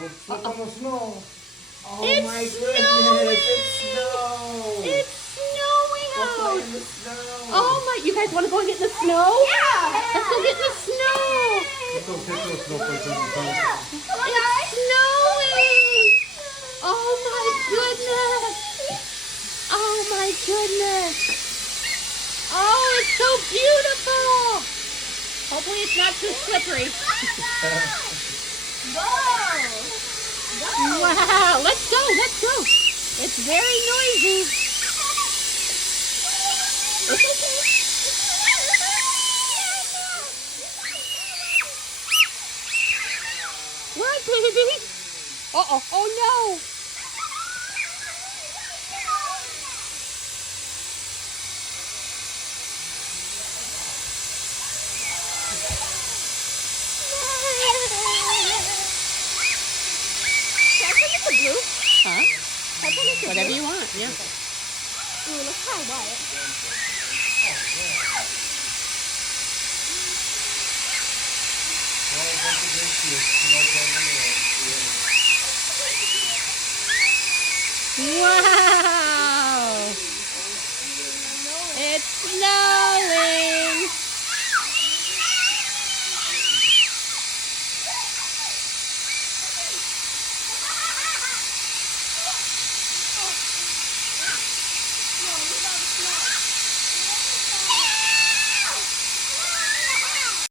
Don't slip on the snow. Oh It's my snowing! goodness, it's snow! It's snowing Go play out! in the snow! Oh my, you guys want to go get in the snow? Yeah! Let's go get in the snow! Get those snowflakes in the front. Come on, It's guys! snowing! Oh my goodness! Oh my goodness! Oh, it's so beautiful! Hopefully it's not too slippery. Go! Go! Wow, let's go, let's go. It's very noisy. Run, baby. Uh-oh, oh no. Can I put it to blue? Huh? Can I put it to Whatever blue? you want, yeah. Ooh, let's try white. Well, don't forget to like on the Wow.